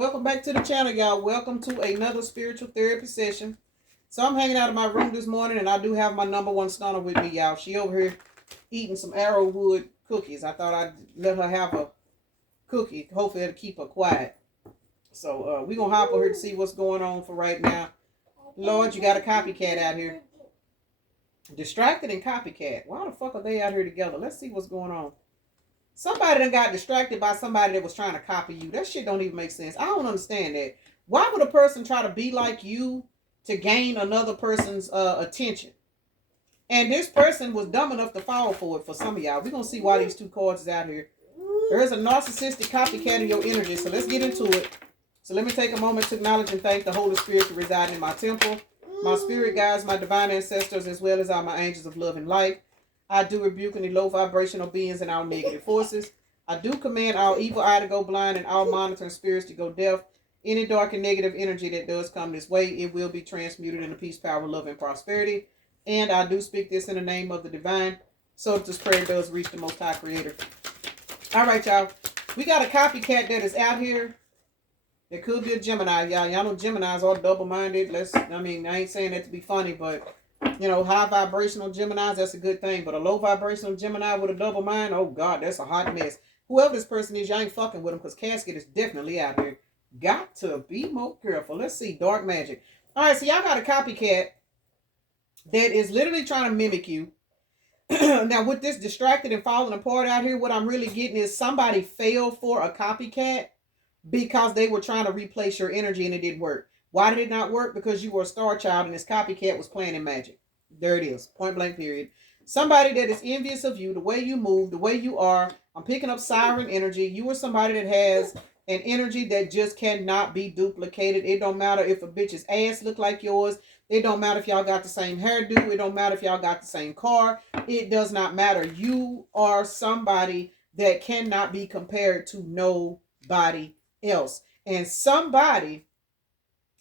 Welcome back to the channel, y'all. Welcome to another spiritual therapy session. So I'm hanging out in my room this morning, and I do have my number one stunner with me, y'all. She over here eating some arrowwood cookies. I thought I'd let her have a cookie. Hopefully it'll keep her quiet. So we're going to hop over here to see what's going on for right now. Lord, you got a copycat out here. Distracted and copycat. Why the fuck are they out here together? Let's see what's going on. Somebody done got distracted by somebody that was trying to copy you. That shit don't even make sense. I don't understand that. Why would a person try to be like you to gain another person's attention? And this person was dumb enough to fall for it for some of y'all. We're going to see why these two cards is out here. There is a narcissistic copycat in your energy. So let's get into it. So let me take a moment to acknowledge and thank the Holy Spirit for residing in my temple, my spirit guides, my divine ancestors, as well as all my angels of love and light. I do rebuke any low vibrational beings and all negative forces. I do command all evil eye to go blind and all monitoring spirits to go deaf. Any dark and negative energy that does come this way, it will be transmuted into peace, power, love, and prosperity. And I do speak this in the name of the divine, so that this prayer does reach the Most High Creator. All right, y'all. We got a copycat that is out here. It could be a Gemini, y'all. Y'all know Geminis are double-minded. I ain't saying that to be funny, but you know, high vibrational Geminis, that's a good thing. But a low vibrational Gemini with a double mind, oh God, that's a hot mess. Whoever this person is, y'all ain't fucking with them because Casket is definitely out here. Got to be more careful. Let's see, dark magic. All right, so y'all got a copycat that is literally trying to mimic you. Now, with this distracted and falling apart out here, what I'm really getting is somebody failed for a copycat because they were trying to replace your energy and it didn't work. Why did it not work? Because you were a star child and this copycat was playing in magic. There it is. Point blank period. Somebody that is envious of you, the way you move, the way you are. I'm picking up siren energy. You are somebody that has an energy that just cannot be duplicated. It don't matter if a bitch's ass look like yours. It don't matter if y'all got the same hairdo. It don't matter if y'all got the same car. It does not matter. You are somebody that cannot be compared to nobody else. And somebody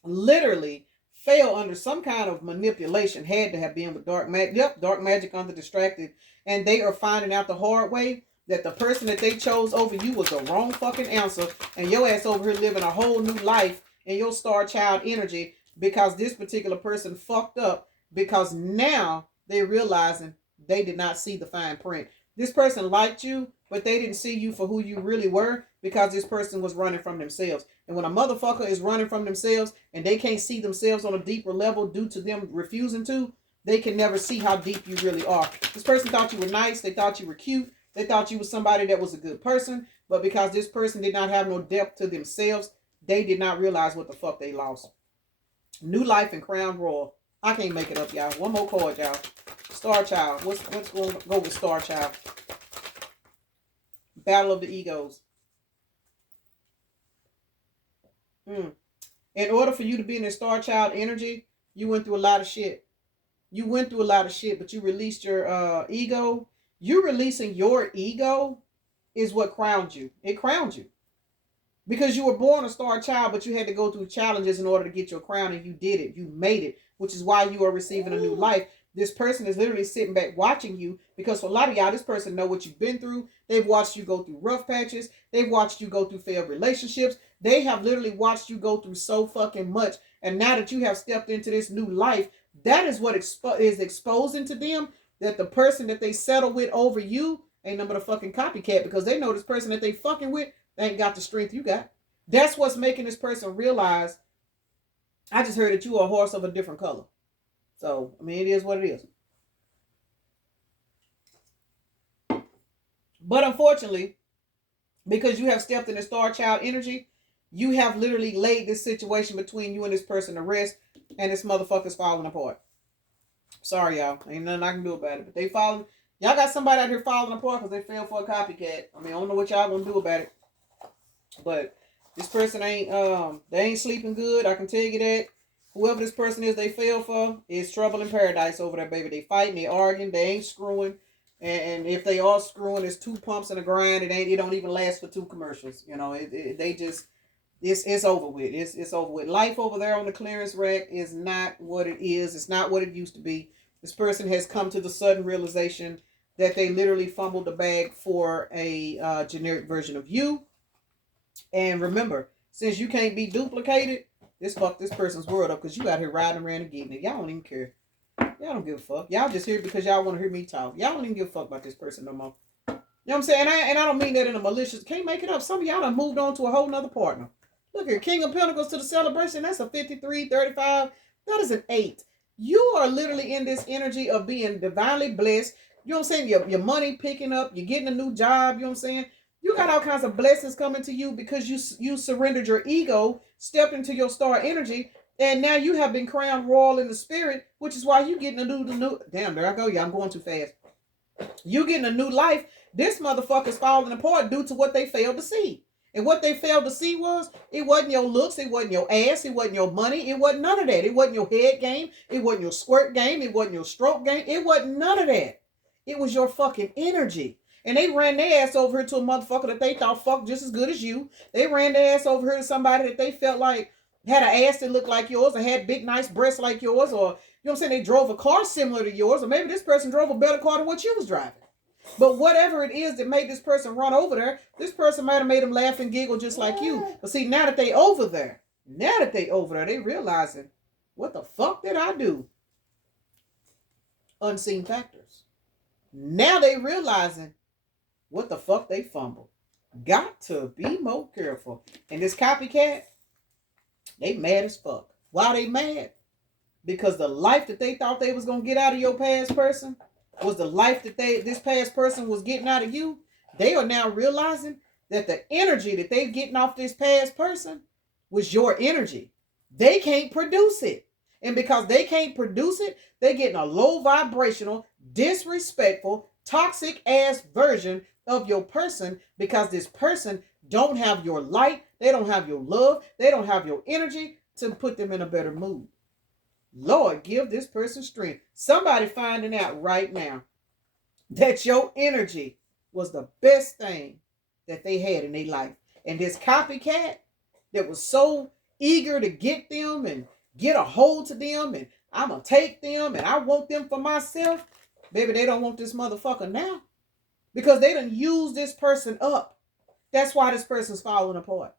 literally fell under some kind of manipulation, had to have been with dark magic. Yep, dark magic under distracted. And they are finding out the hard way that the person that they chose over you was the wrong fucking answer. And your ass over here living a whole new life in your star child energy because this particular person fucked up, because now they're realizing they did not see the fine print. This person liked you, but they didn't see you for who you really were because this person was running from themselves. And when a motherfucker is running from themselves and they can't see themselves on a deeper level due to them refusing to, they can never see how deep you really are. This person thought you were nice. They thought you were cute. They thought you were somebody that was a good person. But because this person did not have no depth to themselves, they did not realize what the fuck they lost. New life and crown royal. I can't make it up, y'all. One more card, y'all. Star child. What's going to go with star child? Battle of the egos. In order for you to be in the star child energy, you went through a lot of shit. You went through a lot of shit, but you released your ego. You releasing your ego is what crowned you. It crowned you. Because you were born a star child, but you had to go through challenges in order to get your crown, and you did it. You made it, which is why you are receiving a new life. This person is literally sitting back watching you, because for a lot of y'all, this person know what you've been through. They've watched you go through rough patches. They've watched you go through failed relationships. They have literally watched you go through so fucking much. And now that you have stepped into this new life, that is what is exposing to them that the person that they settle with over you ain't nothing but a fucking copycat, because they know this person that they fucking with, they ain't got the strength you got. That's what's making this person realize, I just heard that you are a horse of a different color. So, I mean, it is what it is. But unfortunately, because you have stepped in the star child energy, you have literally laid this situation between you and this person to rest, and this motherfucker's falling apart. Sorry, y'all. Ain't nothing I can do about it. But they falling. Y'all got somebody out here falling apart because they fell for a copycat. I mean, I don't know what y'all gonna do about it. But this person ain't, they ain't sleeping good. I can tell you that. Whoever this person is they fell for is trouble in paradise over there, baby. They fighting, they arguing, they ain't screwing. And if they are screwing, it's 2 pumps in the grind. It don't even last for 2 commercials. You know, they just, it's over with. It's over with. Life over there on the clearance rack is not what it is. It's not what it used to be. This person has come to the sudden realization that they literally fumbled the bag for a generic version of you. And remember, since you can't be duplicated, this fuck this person's world up because you out here riding around and getting it. Y'all don't even care. Y'all don't give a fuck. Y'all just here because y'all want to hear me talk. Y'all don't even give a fuck about this person no more. You know what I'm saying? And I don't mean that in a malicious. Can't make it up. Some of y'all done moved on to a whole nother partner. Look here, King of Pentacles to the celebration. That's a 53, 35. That is an 8. You are literally in this energy of being divinely blessed. You know what I'm saying? Your money picking up. You're getting a new job. You know what I'm saying? You got all kinds of blessings coming to you because you surrendered your ego, stepped into your star energy, and now you have been crowned royal in the spirit, which is why you getting a new. Damn, there I go. Yeah, I'm going too fast. You getting a new life. This motherfucker's falling apart due to what they failed to see. And what they failed to see was, it wasn't your looks, it wasn't your ass, it wasn't your money, it wasn't none of that. It wasn't your head game, it wasn't your squirt game, it wasn't your stroke game, it wasn't none of that. It was your fucking energy. And they ran their ass over here to a motherfucker that they thought fucked just as good as you. They ran their ass over here to somebody that they felt like had an ass that looked like yours, or had big nice breasts like yours, or, you know what I'm saying, they drove a car similar to yours, or maybe this person drove a better car than what you was driving. But whatever it is that made this person run over there, this person might have made them laugh and giggle just like you. But see, now that they over there, they realizing, what the fuck did I do? Unseen factors. Now they realizing, what the fuck they fumbled. Got to be more careful. And this copycat, they mad as fuck. Why they mad? Because the life that they thought they was going to get out of your past person was the life that this past person was getting out of you. They are now realizing that the energy that they're getting off this past person was your energy. They can't produce it. And because they can't produce it, they're getting a low vibrational, disrespectful, toxic ass version of your person, because this person don't have your light, they don't have your love, they don't have your energy to put them in a better mood. Lord, give this person strength. Somebody finding out right now that your energy was the best thing that they had in their life. And this copycat that was so eager to get them and get a hold to them, and I'm going to take them and I want them for myself. Baby, they don't want this motherfucker now because they done used this person up. That's why this person's falling apart.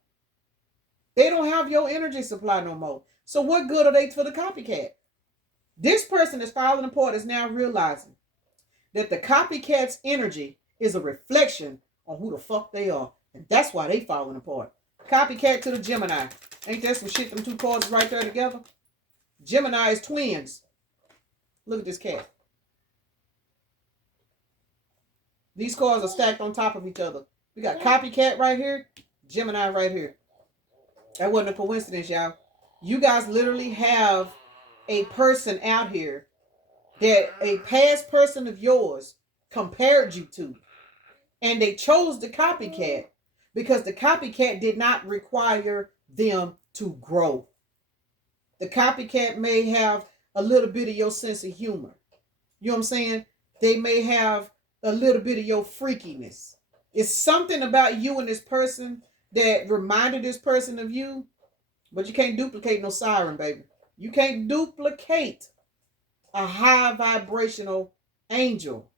They don't have your energy supply no more. So what good are they for the copycat? This person that's falling apart is now realizing that the copycat's energy is a reflection on who the fuck they are. And that's why they falling apart. Copycat to the Gemini. Ain't that some shit? Them two cards right there together. Gemini is twins. Look at this cat. These cards are stacked on top of each other. We got copycat right here, Gemini right here. That wasn't a coincidence, y'all. You guys literally have a person out here that a past person of yours compared you to. And they chose the copycat because the copycat did not require them to grow. The copycat may have a little bit of your sense of humor. You know what I'm saying? They may have a little bit of your freakiness. It's something about you and this person that reminded this person of you. But you can't duplicate no siren, baby. You can't duplicate a high vibrational angel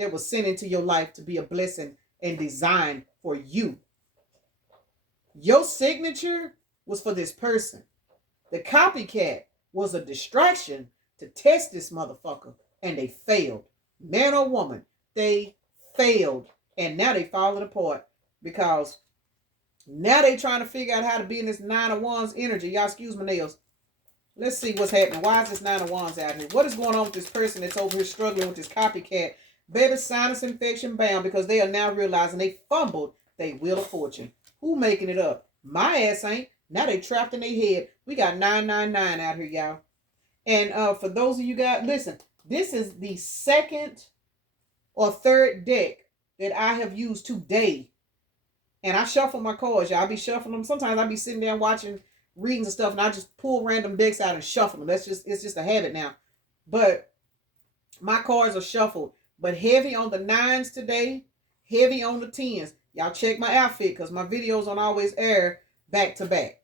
that was sent into your life to be a blessing and designed for you. Your signature was for this person. The copycat was a distraction to test this motherfucker, and they failed. Man or woman, they failed. And now they falling apart because now they trying to figure out how to be in this 9 of Wands energy. Y'all excuse my nails. Let's see what's happening. Why is this 9 of Wands out here? What is going on with this person that's over here struggling with this copycat? Baby, sinus infection bound, because they are now realizing they fumbled their wheel of fortune. Who making it up? My ass ain't. Now they trapped in their head. We got 999 out here, y'all. And for those of you guys, listen, this is the second or third deck that I have used today. And I shuffle my cards, y'all. I be shuffling them. Sometimes I be sitting there watching readings and stuff, and I just pull random decks out and shuffle them. It's just a habit now. But my cards are shuffled. But heavy on the 9s today, heavy on the 10s. Y'all check my outfit because my videos don't always air back to back.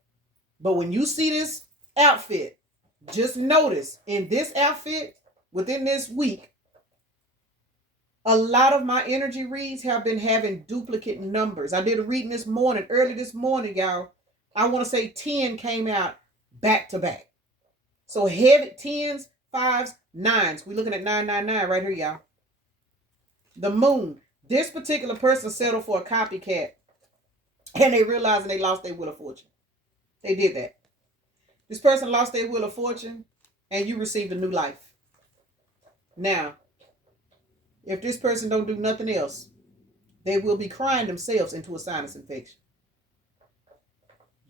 But when you see this outfit, just notice in this outfit, within this week, a lot of my energy reads have been having duplicate numbers. I did a reading this morning, early this morning, y'all, I want to say 10 came out back to back. So heavy 10s, 5s, 9s. We're looking at 999 right here, y'all. The moon. This particular person settled for a copycat. And they realized they lost their wheel of fortune. They did that. This person lost their wheel of fortune and you received a new life. Now, if this person don't do nothing else, they will be crying themselves into a sinus infection.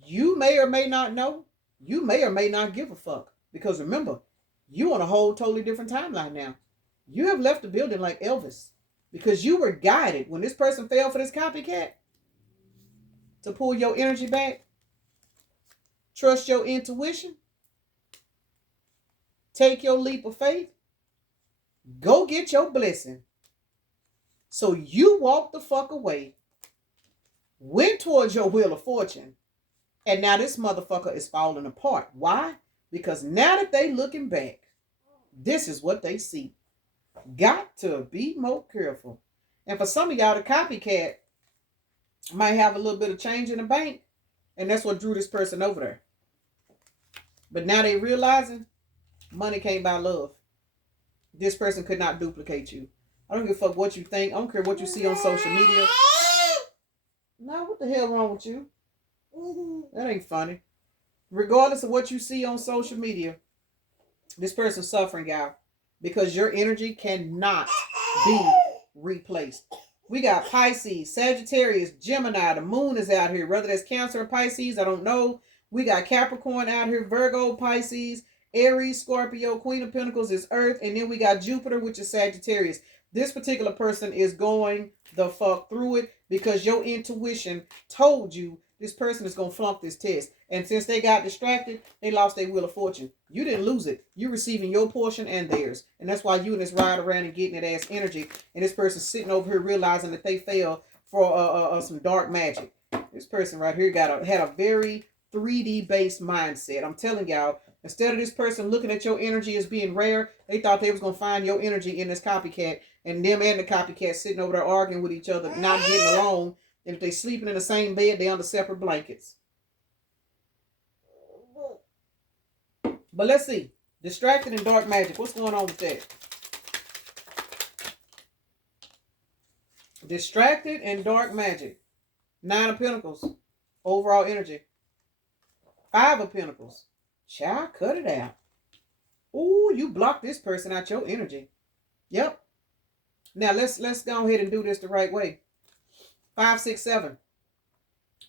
You may or may not know. You may or may not give a fuck. Because remember, you on a whole totally different timeline now. You have left the building like Elvis. Because you were guided when this person fell for this copycat to pull your energy back. Trust your intuition. Take your leap of faith. Go get your blessing. So you walked the fuck away. Went towards your wheel of fortune. And now this motherfucker is falling apart. Why? Because now that they looking back, this is what they see. Got to be more careful. And for some of y'all, the copycat might have a little bit of change in the bank. And that's what drew this person over there. But now they realizing money can't buy love. This person could not duplicate you. I don't give a fuck what you think. I don't care what you see on social media. Now, what the hell wrong with you? That ain't funny. Regardless of what you see on social media, this person's suffering, y'all. Because your energy cannot be replaced. We got Pisces, Sagittarius, Gemini. The moon is out here. Whether that's Cancer or Pisces, I don't know. We got Capricorn out here, Virgo, Pisces, Aries, Scorpio, Queen of Pentacles is Earth. And then we got Jupiter, which is Sagittarius. This particular person is going the fuck through it because your intuition told you this person is going to flunk this test. And since they got distracted, they lost their wheel of fortune. You didn't lose it. You're receiving your portion and theirs. And that's why you and this ride around and getting that ass energy. And this person sitting over here realizing that they fell for some dark magic. This person right here had a very 3D based mindset. I'm telling y'all, instead of this person looking at your energy as being rare, they thought they was going to find your energy in this copycat. And them and the copycat sitting over there arguing with each other, not getting along. And if they sleeping in the same bed, they under separate blankets. But let's see. Distracted and dark magic. What's going on with that? Distracted and dark magic. 9 of Pentacles. Overall energy. 5 of Pentacles. Child, cut it out. Ooh, you blocked this person out your energy. Yep. Now let's go ahead and do this the right way. 5, 6, 7.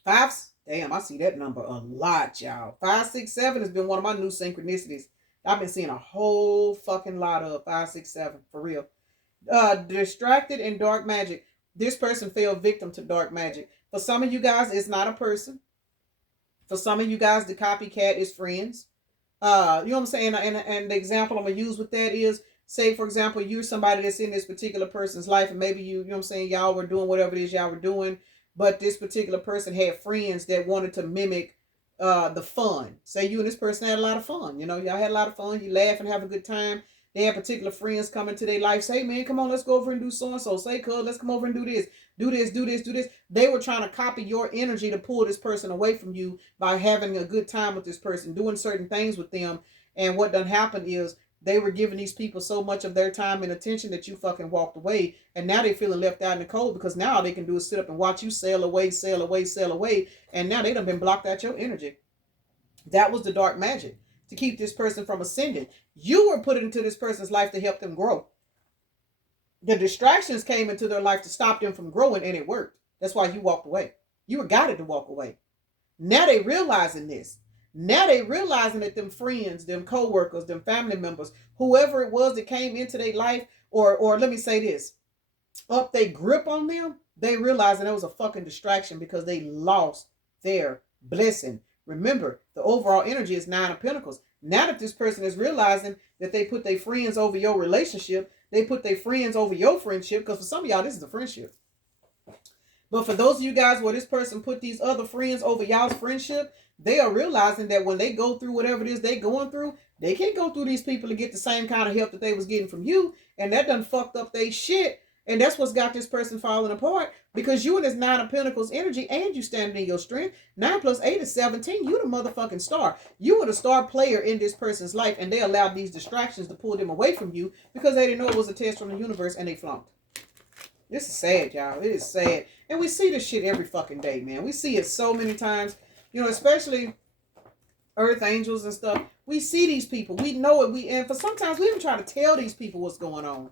5. Damn, I see that number a lot, y'all. 5, 6, 7 has been one of my new synchronicities. I've been seeing a whole fucking lot of 5, 6, 7 for real. Distracted and dark magic. This person fell victim to dark magic. For some of you guys, it's not a person. For some of you guys, the copycat is friends. You know what I'm saying? And the example I'm going to use with that is, say, for example, you're somebody that's in this particular person's life, and maybe you know what I'm saying, y'all were doing whatever it is y'all were doing, but this particular person had friends that wanted to mimic the fun. Say you and this person had a lot of fun. You know, y'all had a lot of fun. You laugh and have a good time. They had particular friends come into their life. Say, man, come on, let's go over and do so-and-so. Say, cuz, let's come over and do this. Do this, do this, do this. They were trying to copy your energy to pull this person away from you by having a good time with this person, doing certain things with them. And what done happened is they were giving these people so much of their time and attention that you fucking walked away. And now they feeling left out in the cold because now all they can do is sit up and watch you sail away, sail away, sail away. And now they done been blocked out your energy. That was the dark magic to keep this person from ascending. You were put into this person's life to help them grow. The distractions came into their life to stop them from growing, and it worked. That's why you walked away. You were guided to walk away. Now they realizing this. Now they realizing that them friends, them co-workers, them family members, whoever it was that came into their life, or let me say this, up they grip on them, they realizing it was a fucking distraction because they lost their blessing. Remember, the overall energy is 9 of Pentacles. Now that this person is realizing that they put their friends over your relationship, they put their friends over your friendship, because for some of y'all, this is a friendship. But for those of you guys where this person put these other friends over y'all's friendship, they are realizing that when they go through whatever it is they going through, they can't go through these people to get the same kind of help that they was getting from you. And that done fucked up their shit. And that's what's got this person falling apart, because you in this 9 of Pentacles energy and you standing in your strength. 9 plus 8 is 17. You the motherfucking star. You were the star player in this person's life, and they allowed these distractions to pull them away from you because they didn't know it was a test from the universe, and they flunked. This is sad, y'all. It is sad. And we see this shit every fucking day, man. We see it so many times, you know, especially earth angels and stuff. We see these people. We know it. And for sometimes we even try to tell these people what's going on.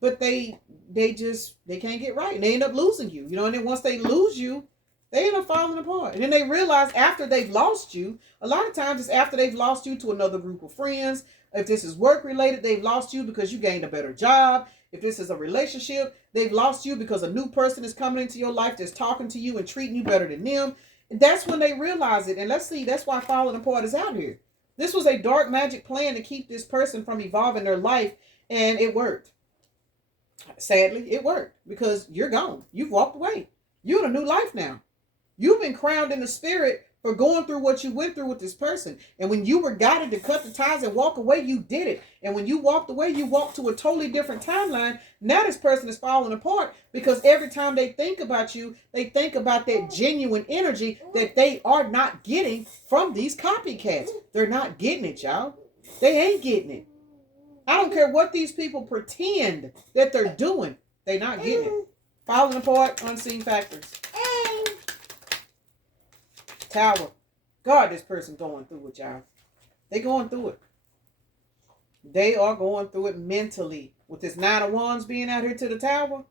But they can't get right. And they end up losing you. You know, and then once they lose you, they end up falling apart. And then they realize after they've lost you, a lot of times it's after they've lost you to another group of friends. If this is work related, they've lost you because you gained a better job. If this is a relationship, they've lost you because a new person is coming into your life that's talking to you and treating you better than them. And that's when they realize it. And let's see, that's why falling apart is out here. This was a dark magic plan to keep this person from evolving their life, and it worked. Sadly, it worked because you're gone. You've walked away. You're in a new life now. You've been crowned in the spirit for going through what you went through with this person. And when you were guided to cut the ties and walk away, you did it. And when you walked away, you walked to a totally different timeline. Now this person is falling apart because every time they think about you, they think about that genuine energy that they are not getting from these copycats. They're not getting it, y'all. They ain't getting it. I don't care what these people pretend that they're doing. They're not getting it. Falling apart, unseen factors. Tower. God, this person going through it, y'all. They going through it. They are going through it mentally. With this 9 of Wands being out here to the Tower.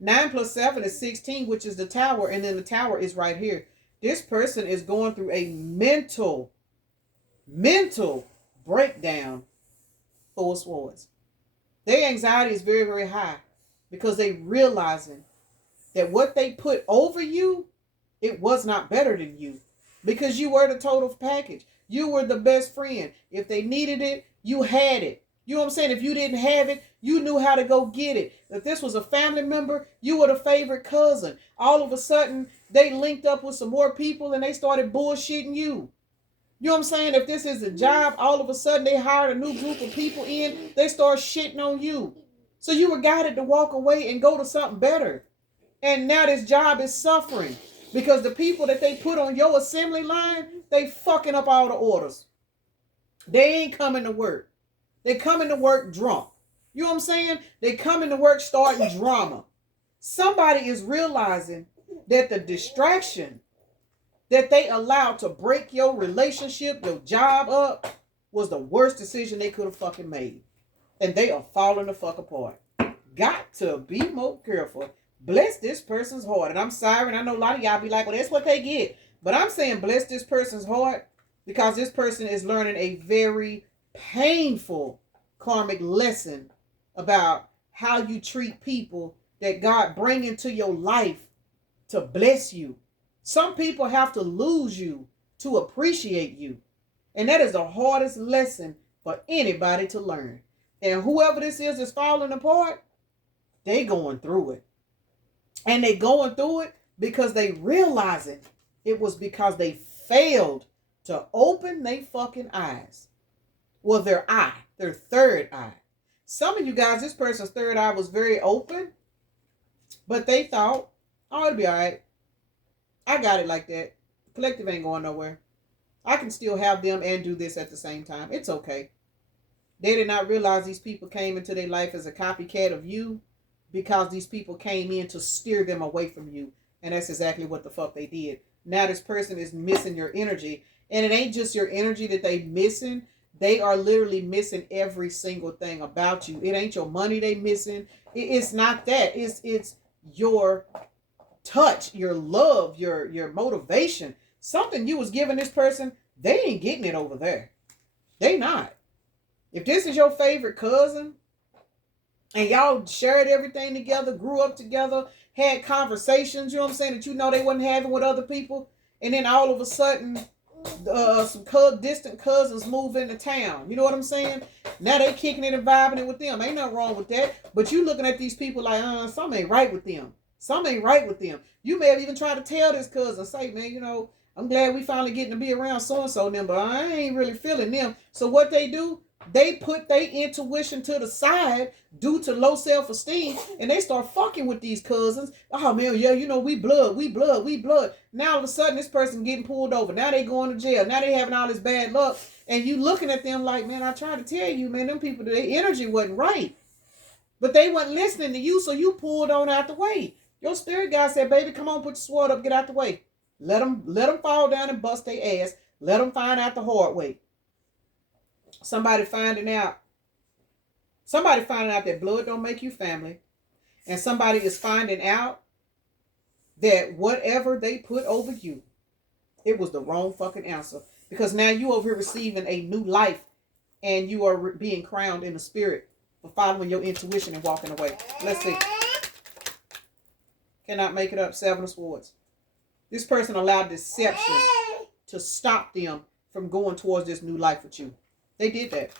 9 plus 7 is 16, which is the Tower. And then the Tower is right here. This person is going through a mental breakdown. 4 of Swords. Their anxiety is very, very high because they realizing that what they put over you, it was not better than you, because you were the total package. You were the best friend. If they needed it, you had it. You know what I'm saying? If you didn't have it, you knew how to go get it. If this was a family member, you were the favorite cousin. All of a sudden, they linked up with some more people and they started bullshitting you. You know what I'm saying? If this is a job, all of a sudden they hired a new group of people in, they start shitting on you. So you were guided to walk away and go to something better. And now this job is suffering because the people that they put on your assembly line, they fucking up all the orders. They ain't coming to work. They coming to work drunk. You know what I'm saying? They coming to work starting drama. Somebody is realizing that the distraction that they allowed to break your relationship, your job up, was the worst decision they could have fucking made. And they are falling the fuck apart. Got to be more careful. Bless this person's heart. And I'm sorry, and I know a lot of y'all be like, well, that's what they get. But I'm saying bless this person's heart because this person is learning a very painful karmic lesson about how you treat people that God bring into your life to bless you. Some people have to lose you to appreciate you. And that is the hardest lesson for anybody to learn. And whoever this is that's falling apart, they going through it. And they going through it because they realizing it was because they failed to open their fucking eyes. Well, their third eye. Some of you guys, this person's third eye was very open, but they thought, oh, it'll be all right. I got it like that. Collective ain't going nowhere. I can still have them and do this at the same time. It's okay. They did not realize these people came into their life as a copycat of you because these people came in to steer them away from you. And that's exactly what the fuck they did. Now this person is missing your energy. And it ain't just your energy that they missing. They are literally missing every single thing about you. It ain't your money they missing. It's not that. It's your touch, your love, your motivation. Something you was giving this person, they ain't getting it over there. They not. If this is your favorite cousin and y'all shared everything together, grew up together, had conversations, you know what I'm saying, that you know they wasn't having with other people, and then all of a sudden some distant cousins move into town. You know what I'm saying? Now they kicking it and vibing it with them. Ain't nothing wrong with that. But you looking at these people like, something ain't right with them. Something ain't right with them. You may have even tried to tell this cousin, say, man, you know, I'm glad we finally getting to be around so-and-so them, but I ain't really feeling them. So what they do, They put their intuition to the side due to low self-esteem, and they start fucking with these cousins. Oh man, yeah, you know, we blood, we blood, we blood. Now all of a sudden this person getting pulled over. Now they going to jail. Now they having all this bad luck. And you looking at them like, man, I tried to tell you, man, them people, their energy wasn't right. But they wasn't listening to you, so you pulled on out the way. Your spirit guy said, baby, come on, put your sword up, get out the way. Let them fall down and bust their ass. Let them find out the hard way. Somebody finding out that blood don't make you family. And somebody is finding out that whatever they put over you, it was the wrong fucking answer. Because now you over here receiving a new life, and you are being crowned in the spirit for following your intuition and walking away. Let's see. Cannot make it up. 7 of Swords. This person allowed deception to stop them from going towards this new life with you. They did that.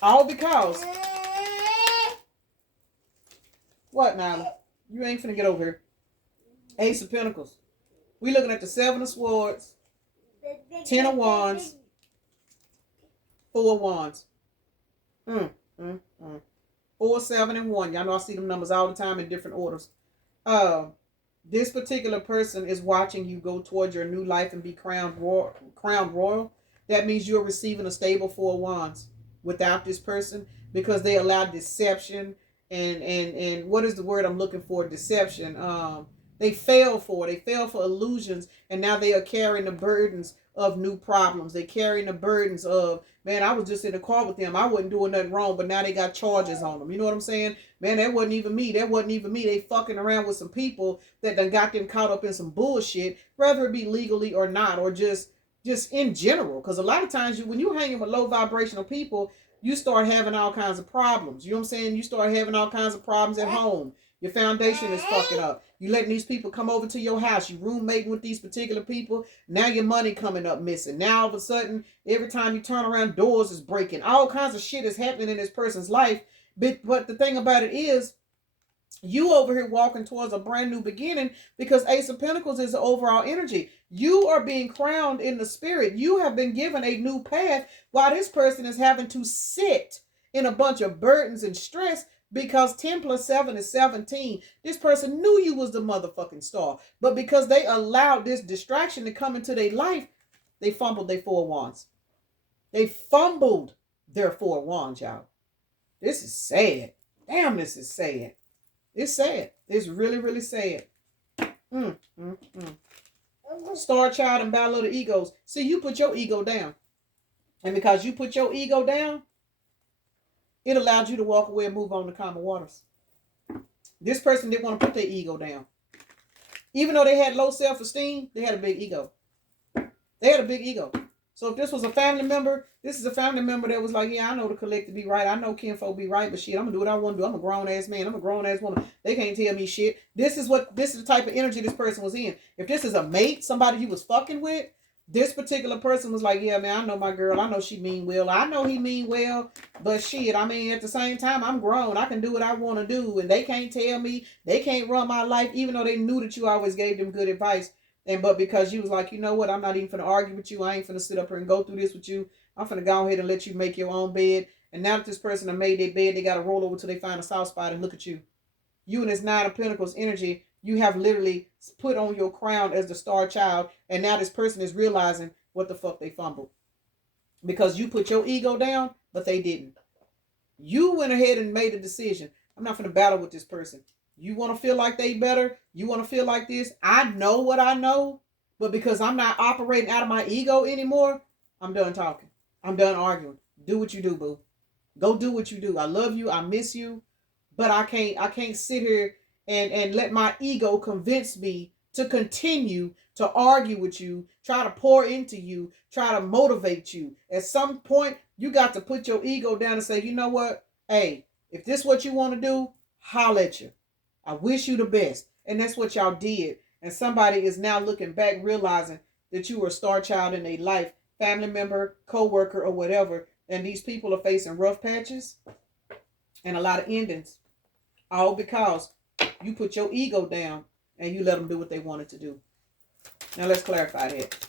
All because... What, Nyla? You ain't finna get over here. Ace of Pentacles. We looking at the 7 of Swords, 10 of Wands, 4 of Wands. 4, 7, and 1. Y'all know I see them numbers all the time in different orders. This particular person is watching you go towards your new life and be crowned royal. That means you're receiving a stable 4 of Wands without this person, because they allowed deception and what is the word I'm looking for? Deception. They fell for illusions, and now they are carrying the burdens of new problems. They're carrying the burdens of, man, I was just in the car with them. I wasn't doing nothing wrong, but now they got charges on them. You know what I'm saying? Man, that wasn't even me. They fucking around with some people that done got them caught up in some bullshit, whether it be legally or not, or just in general. Because a lot of times when you hanging with low vibrational people, you start having all kinds of problems. You know what I'm saying? You start having all kinds of problems at home. Your foundation is fucking up. You letting these people come over to your house. You roommating with these particular people. Now your money coming up missing. Now all of a sudden, every time you turn around, doors is breaking. All kinds of shit is happening in this person's life. But the thing about it is, you over here walking towards a brand new beginning, because Ace of Pentacles is the overall energy. You are being crowned in the spirit. You have been given a new path, while this person is having to sit in a bunch of burdens and stress, because 10 plus 7 is 17. This person knew you was the motherfucking star, but because they allowed this distraction to come into their life, they fumbled their 4 wands. They fumbled their 4 wands, y'all. This is sad. Damn, this is sad. It's sad. It's really, really sad. Star Child and Battle of the Egos. See, you put your ego down. And because you put your ego down, it allowed you to walk away and move on to calmer waters. This person didn't want to put their ego down. Even though they had low self-esteem, they had a big ego. They had a big ego. So if this was a family member, this is a family member that was like, yeah, I know the collective be right. I know kinfolk be right, but shit, I'm going to do what I want to do. I'm a grown-ass man. I'm a grown-ass woman. They can't tell me shit. This is the type of energy this person was in. If this is a mate, somebody you was fucking with, this particular person was like, yeah, man, I know my girl. I know she mean well. I know he mean well. But shit, I mean, at the same time, I'm grown. I can do what I want to do. And they can't tell me. They can't run my life, even though they knew that you always gave them good advice. But because you was like, you know what, I'm not even finna argue with you. I ain't finna sit up here and go through this with you. I'm finna go ahead and let you make your own bed. And now that this person have made their bed, they got to roll over till they find a soft spot and look at you. You and this 9 of Pentacles energy, you have literally put on your crown as the star child. And now this person is realizing what the fuck they fumbled. Because you put your ego down, but they didn't. You went ahead and made a decision. I'm not finna battle with this person. You want to feel like they better? You want to feel like this? I know what I know, but because I'm not operating out of my ego anymore, I'm done talking. I'm done arguing. Do what you do, boo. Go do what you do. I love you. I miss you, but I can't sit here and let my ego convince me to continue to argue with you, try to pour into you, try to motivate you. At some point, you got to put your ego down and say, you know what? Hey, if this is what you want to do, holla at you. I wish you the best. And that's what y'all did. And somebody is now looking back, realizing that you were a star child in their life, family member, co-worker, or whatever. And these people are facing rough patches and a lot of endings. All because you put your ego down and you let them do what they wanted to do. Now let's clarify that.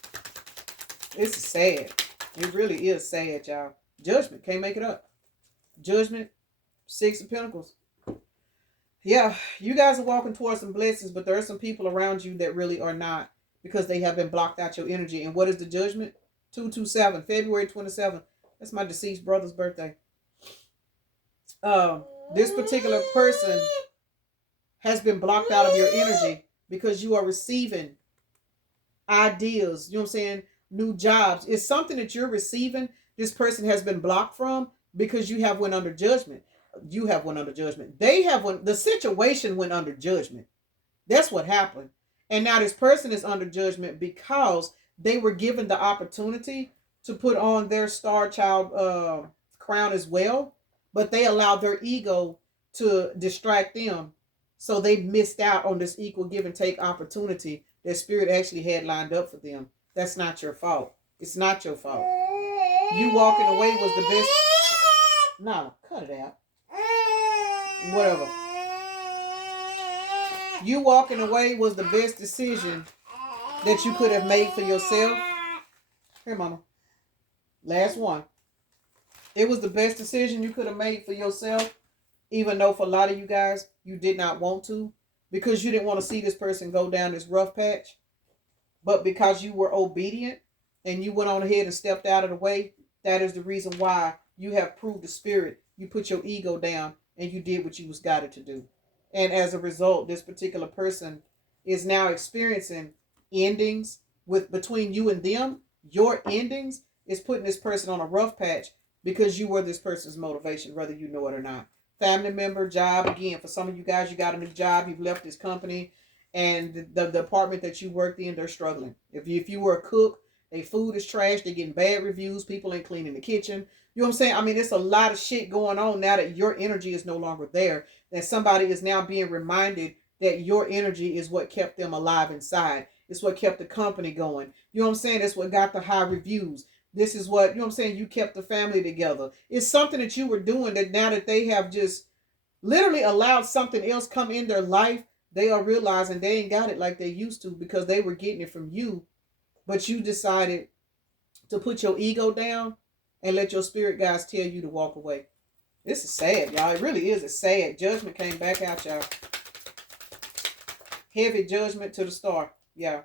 This is sad. It really is sad, y'all. Judgment. Can't make it up. Judgment. 6 of Pentacles. Yeah, you guys are walking towards some blessings, but there are some people around you that really are not, because they have been blocked out your energy. And what is the judgment? 227, February 27th. That's my deceased brother's birthday. This particular person has been blocked out of your energy because you are receiving ideas, you know what I'm saying, new jobs. It's something that you're receiving. This person has been blocked from because you have went under judgment. You have went under judgment. They have went, the situation went under judgment. That's what happened. And now this person is under judgment because they were given the opportunity to put on their star child crown as well, but they allowed their ego to distract them. So they missed out on this equal give and take opportunity that Spirit actually had lined up for them. That's not your fault. It's not your fault. You walking away was the best. No, cut it out. Whatever. You walking away was the best decision that you could have made for yourself. Here, mama. Last one. It was the best decision you could have made for yourself, even though for a lot of you guys, you did not want to, because you didn't want to see this person go down this rough patch. But because you were obedient and you went on ahead and stepped out of the way, that is the reason why you have proved the Spirit. You put your ego down and you did what you was guided to do. And as a result, this particular person is now experiencing endings with between you and them. Your endings is putting this person on a rough patch because you were this person's motivation, whether you know it or not. Family member, job. Again, for some of you guys, you got a new job. You've left this company. And the department that you worked in, they're struggling. If you were a cook, their food is trash. They're getting bad reviews. People ain't cleaning the kitchen. You know what I'm saying? I mean, there's a lot of shit going on now that your energy is no longer there. That somebody is now being reminded that your energy is what kept them alive inside. It's what kept the company going. You know what I'm saying? That's what got the high reviews. This is what, you know what I'm saying? You kept the family together. It's something that you were doing that now that they have just literally allowed something else come in their life, they are realizing they ain't got it like they used to because they were getting it from you. But you decided to put your ego down and let your spirit guides tell you to walk away. This is sad, y'all. It really is. It's sad. Judgment came back out, y'all. Heavy judgment to the star. Yeah.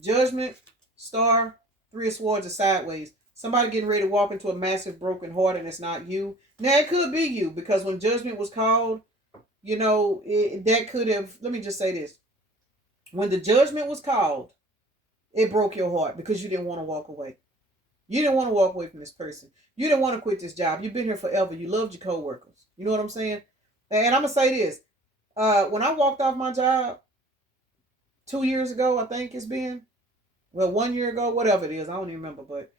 Judgment, star, 3 of swords are sideways. Somebody getting ready to walk into a massive broken heart and it's not you. Now, it could be you because when judgment was called, you know, that could have, let me just say this. When the judgment was called, it broke your heart because you didn't want to walk away. You didn't want to walk away from this person. You didn't want to quit this job. You've been here forever. You loved your coworkers. You know what I'm saying? And I'm going to say this. When I walked off my job 2 years ago, I think it's been, well, 1 year ago, whatever it is. I don't even remember. But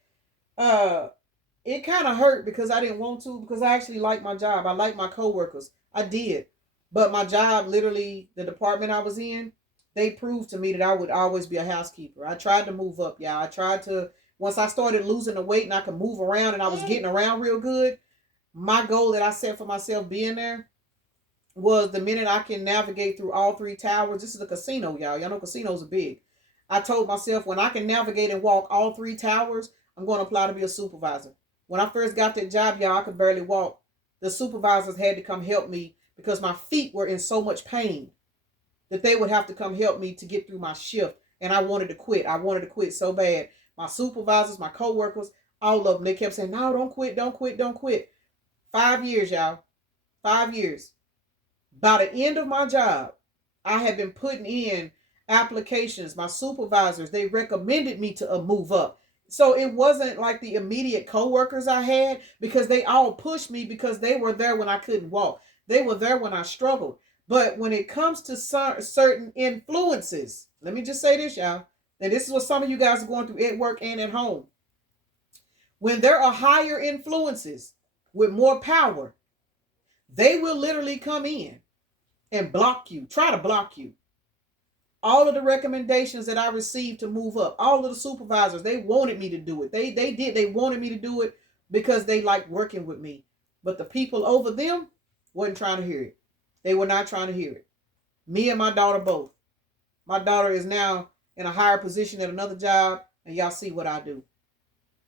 it kind of hurt because I didn't want to, because I actually liked my job. I liked my coworkers. I did. But my job, literally, the department I was in, they proved to me that I would always be a housekeeper. I tried to move up, y'all. I tried to, once I started losing the weight and I could move around and I was getting around real good, my goal that I set for myself being there was the minute I can navigate through all 3 towers. This is a casino, y'all. Y'all know casinos are big. I told myself when I can navigate and walk all 3 towers, I'm going to apply to be a supervisor. When I first got that job, y'all, I could barely walk. The supervisors had to come help me because my feet were in so much pain that they would have to come help me to get through my shift. And I wanted to quit. I wanted to quit so bad. My supervisors, my coworkers, all of them, they kept saying, no, don't quit, don't quit, don't quit. 5 years, y'all. 5 years. By the end of my job, I had been putting in applications. My supervisors, they recommended me to move up. So it wasn't like the immediate coworkers I had because they all pushed me because they were there when I couldn't walk. They were there when I struggled. But when it comes to certain influences, let me just say this, y'all. And this is what some of you guys are going through at work and at home. When there are higher influences with more power, they will literally come in and block you, try to block you. All of the recommendations that I received to move up, all of the supervisors, they wanted me to do it. They did. They wanted me to do it because they liked working with me. But the people over them wasn't trying to hear it. They were not trying to hear it. Me and my daughter both. My daughter is now in a higher position at another job, and y'all see what I do.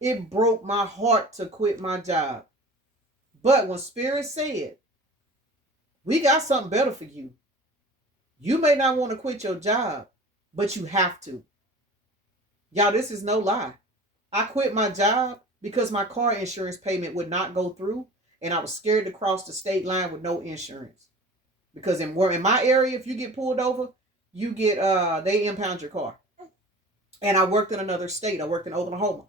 It broke my heart to quit my job. But when Spirit said, we got something better for you, you may not want to quit your job, but you have to. Y'all, this is no lie. I quit my job because my car insurance payment would not go through, and I was scared to cross the state line with no insurance. Because in my area, if you get pulled over, you get they impound your car. And I worked in another state. I worked in Oklahoma.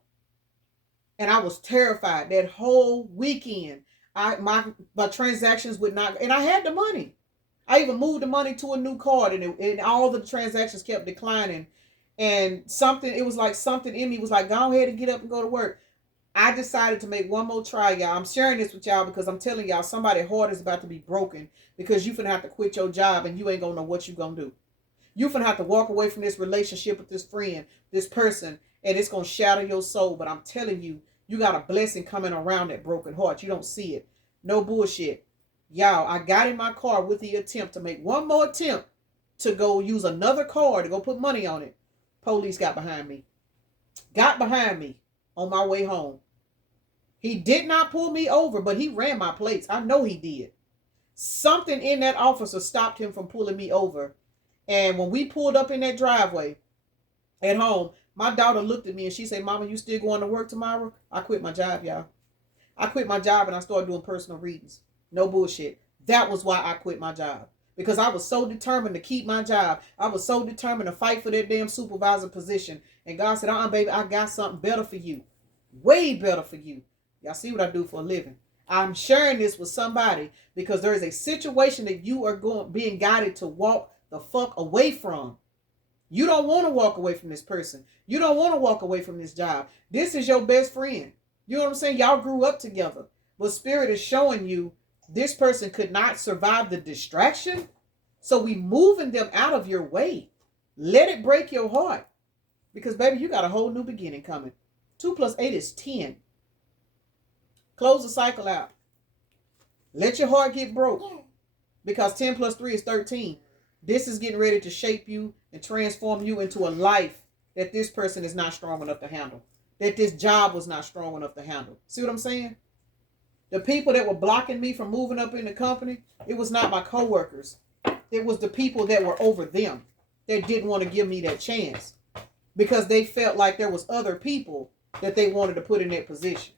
And I was terrified that whole weekend. My transactions would not, and I had the money. I even moved the money to a new card, and all the transactions kept declining. And it was like something in me was like, go ahead and get up and go to work. I decided to make one more try, y'all. I'm sharing this with y'all because I'm telling y'all somebody's heart is about to be broken because you're going to have to quit your job and you ain't going to know what you're going to do. You're going to have to walk away from this relationship with this friend, this person, and it's going to shatter your soul. But I'm telling you, you got a blessing coming around that broken heart. You don't see it. No bullshit. Y'all, I got in my car with the attempt to make one more attempt to go use another car to go put money on it. Police got behind me. Got behind me on my way home. He did not pull me over, but he ran my plates. I know he did. Something in that officer stopped him from pulling me over. And when we pulled up in that driveway at home, my daughter looked at me and she said, Mama, you still going to work tomorrow? I quit my job, y'all. I quit my job and I started doing personal readings. No bullshit. That was why I quit my job. Because I was so determined to keep my job. I was so determined to fight for that damn supervisor position. And God said, baby, I got something better for you. Way better for you. Y'all see what I do for a living. I'm sharing this with somebody because there is a situation that you are being guided to walk the fuck away from. You don't want to walk away from this person. You don't want to walk away from this job. This is your best friend. You know what I'm saying? Y'all grew up together. But Spirit is showing you this person could not survive the distraction. So we moving them out of your way. Let it break your heart. Because, baby, you got a whole new beginning coming. 2 + 8 is 10. Close the cycle out. Let your heart get broke. Because 10 + 3 is 13. This is getting ready to shape you and transform you into a life that this person is not strong enough to handle. That this job was not strong enough to handle. See what I'm saying? The people that were blocking me from moving up in the company, it was not my coworkers. It was the people that were over them that didn't want to give me that chance. Because they felt like there was other people that they wanted to put in that position.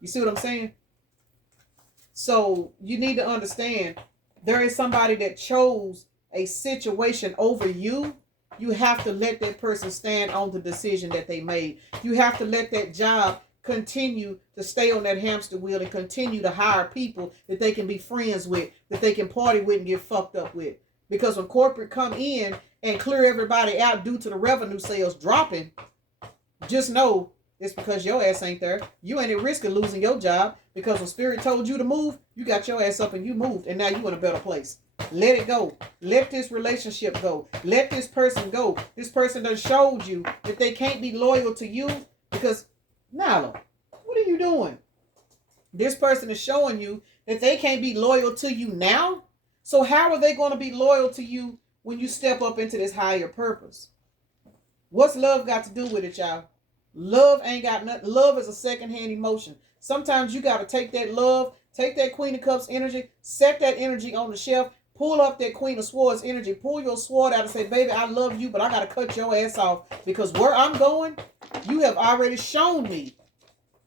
You see what I'm saying? So you need to understand there is somebody that chose a situation over you. You have to let that person stand on the decision that they made. You have to let that job continue to stay on that hamster wheel and continue to hire people that they can be friends with, that they can party with and get fucked up with. Because when corporate come in and clear everybody out due to the revenue sales dropping, just know it's because your ass ain't there. You ain't at risk of losing your job because when Spirit told you to move, you got your ass up and you moved, and now you in a better place. Let it go. Let this relationship go. Let this person go. This person done showed you that they can't be loyal to you because, Nala, what are you doing? This person is showing you that they can't be loyal to you now. So how are they going to be loyal to you when you step up into this higher purpose? What's love got to do with it, y'all? Love ain't got nothing. Love is a secondhand emotion. Sometimes you got to take that love, take that Queen of Cups energy, set that energy on the shelf, pull up that Queen of Swords energy, pull your sword out and say, baby, I love you, but I got to cut your ass off because where I'm going, you have already shown me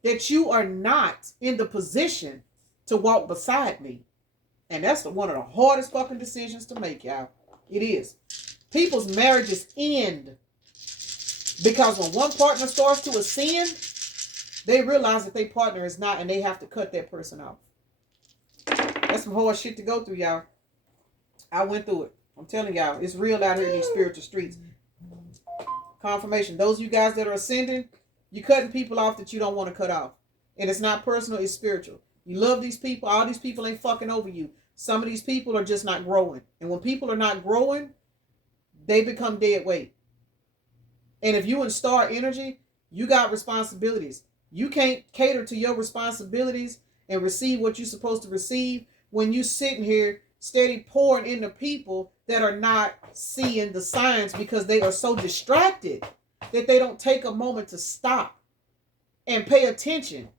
that you are not in the position to walk beside me. And that's one of the hardest fucking decisions to make, y'all. It is. People's marriages end because when one partner starts to ascend, they realize that their partner is not, and they have to cut that person off. That's some hard shit to go through, y'all. I went through it. I'm telling y'all, it's real out here in these spiritual streets. Confirmation. Those of you guys that are ascending, you're cutting people off that you don't want to cut off. And it's not personal, it's spiritual. You love these people. All these people ain't fucking over you. Some of these people are just not growing. And when people are not growing, they become dead weight. And if you in star energy, you got responsibilities. You can't cater to your responsibilities and receive what you're supposed to receive when you sitting here steady pouring into people that are not seeing the signs because they are so distracted that they don't take a moment to stop and pay attention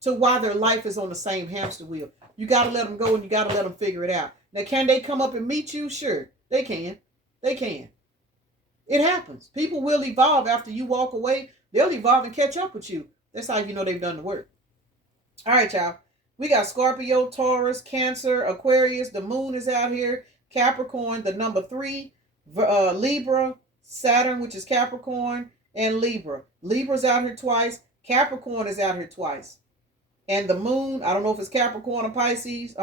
to why their life is on the same hamster wheel. You got to let them go and you got to let them figure it out. Now, can they come up and meet you? Sure, they can. They can. It happens. People will evolve after you walk away. They'll evolve and catch up with you. That's how you know they've done the work. All right, y'all. We got Scorpio, Taurus, Cancer, Aquarius. The moon is out here. Capricorn, the number 3. Libra, Saturn, which is Capricorn, and Libra. Libra's out here twice. Capricorn is out here twice. And the moon, I don't know if it's Capricorn or Pisces.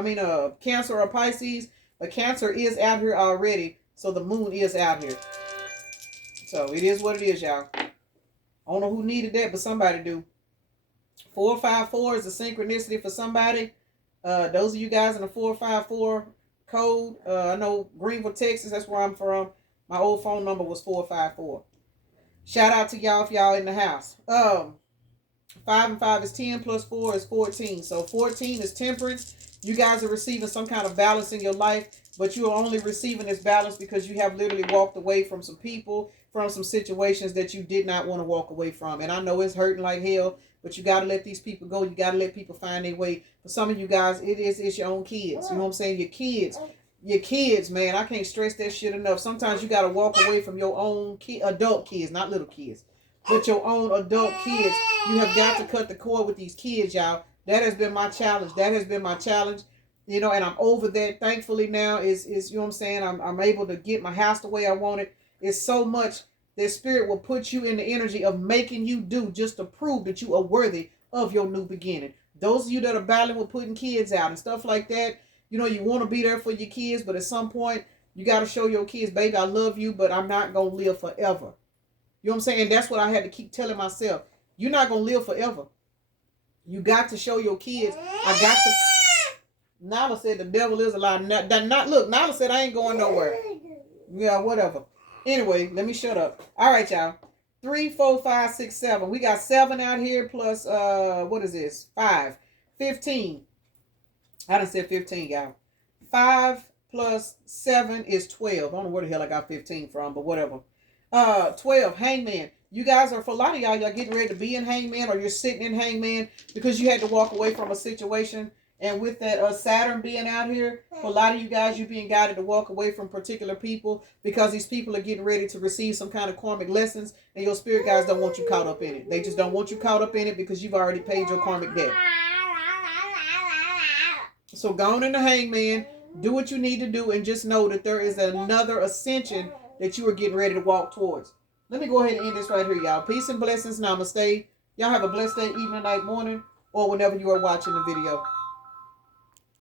Cancer or Pisces. But Cancer is out here already. So the moon is out here. So it is what it is, y'all. I don't know who needed that, but somebody do. 454 is a synchronicity for somebody. Those of you guys in the 454 code. I know Greenville, Texas. That's where I'm from. My old phone number was 454. Shout out to y'all if y'all in the house. 5 and 5 is 10 plus 4 is 14. So 14 is temperance. You guys are receiving some kind of balance in your life, but you are only receiving this balance because you have literally walked away from some people, from some situations that you did not want to walk away from. And I know it's hurting like hell, but you got to let these people go. You got to let people find their way. For some of you guys, it's your own kids. You know what I'm saying? Your kids, man. I can't stress that shit enough. Sometimes you got to walk away from your own adult kids, not little kids, but your own adult kids. You have got to cut the cord with these kids, y'all. That has been my challenge. You know, and I'm over that. Thankfully now is you know what I'm saying? I'm able to get my house the way I want it. It's so much that spirit will put you in the energy of making you do just to prove that you are worthy of your new beginning. Those of you that are battling with putting kids out and stuff like that, you know, you want to be there for your kids, but at some point you got to show your kids, baby, I love you, but I'm not going to live forever. You know what I'm saying? And that's what I had to keep telling myself. You're not going to live forever. You got to show your kids. I got to. Nala said the devil is a lie. Look, Nala said I ain't going nowhere. Yeah, whatever. Anyway, let me shut up. All right, y'all. 3, 4, 5, 6, 7. We got 7 out here plus, what is this? 5. 15. I done said 15, y'all. 5 plus 7 is 12. I don't know where the hell I got 15 from, but whatever. 12, Hangman. You guys are, for a lot of y'all getting ready to be in Hangman, or you're sitting in Hangman because you had to walk away from a situation. And with that Saturn being out here, for a lot of you guys, you're being guided to walk away from particular people because these people are getting ready to receive some kind of karmic lessons, and your spirit guides don't want you caught up in it. They just don't want you caught up in it because you've already paid your karmic debt. So go on in the Hangman, do what you need to do, and just know that there is another ascension that you are getting ready to walk towards. Let me go ahead and end this right here, y'all. Peace and blessings. Namaste. Y'all have a blessed day, evening, night, morning, or whenever you are watching the video.